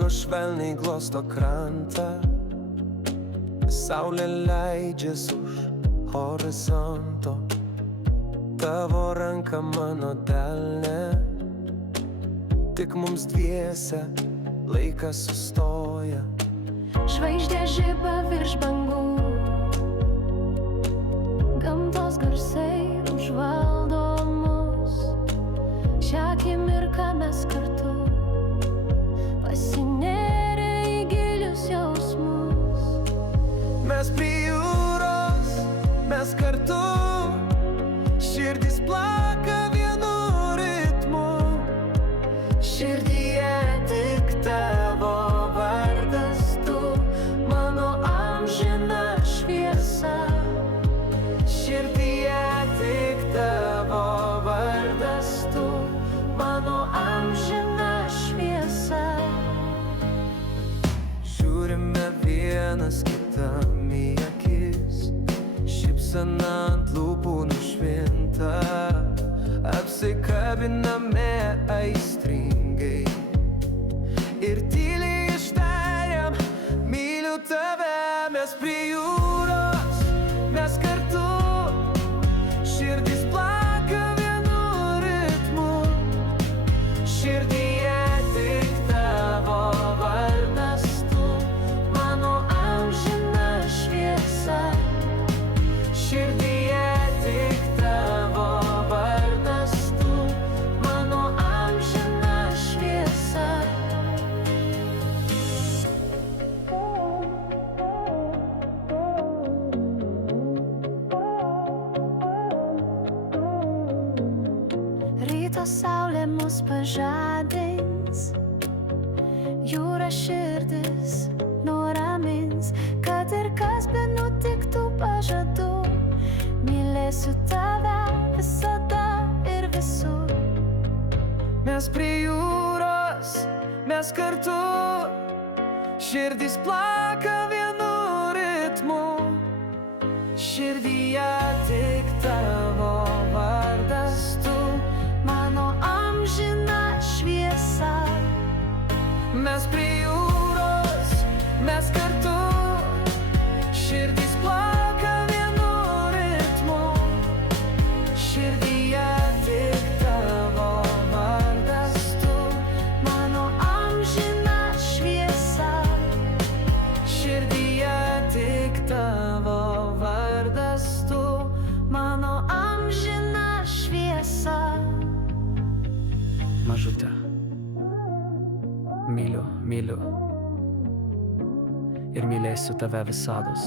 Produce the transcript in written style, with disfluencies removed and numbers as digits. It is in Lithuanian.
bangos švelniai glosto krantą, saulė leidžias už horizonto, tavo ranka mano delne, tik mums dviese laikas sustoja. Žvaigždė žiba virš bangų, gamtos garsai užvaldo mus. Šią akimirką mes kartu pasinėrę į gilius jausmus. Mes prie jūros, mes kartu, širdis plaka vienu ritmu. Širdyje tik tavo vardas, tu mano amžina šviesa. Širdyje tik tavo vardas, tu mano amžina šviesa. Žiūrime vienas kitam į akis, šypsena ant lūpų nušvinta, apsikabiname aistringai ir tyliai ištariam: myliu tave. Mes prie jūros, mes kartu, širdis plaka vienu ritmu. Širdyje tik tavo vardas, tu mano amžina šviesa. Širdyje tik tavo vardas, tu mano amžina šviesa. Ryto saulė mus pažadins, jūra širdis nuramins. Kad ir kas benutiktų, pažadu, mylėsiu tave visada ir visur. Mes prie jūros, mes kartu, širdis plaka vienu ritmu. Širdyje tik tavo vardas, tu Mano amžina šviesa. mes prie jūros, mes kartu, širdis plaka vienu ritmu. Širdyje tik tavo vardas, tu Mano amžina šviesa. širdyje tik tavo vardas, tu Mano amžina šviesa. Mažute, myliu, myliu ir mylėsiu tave visados.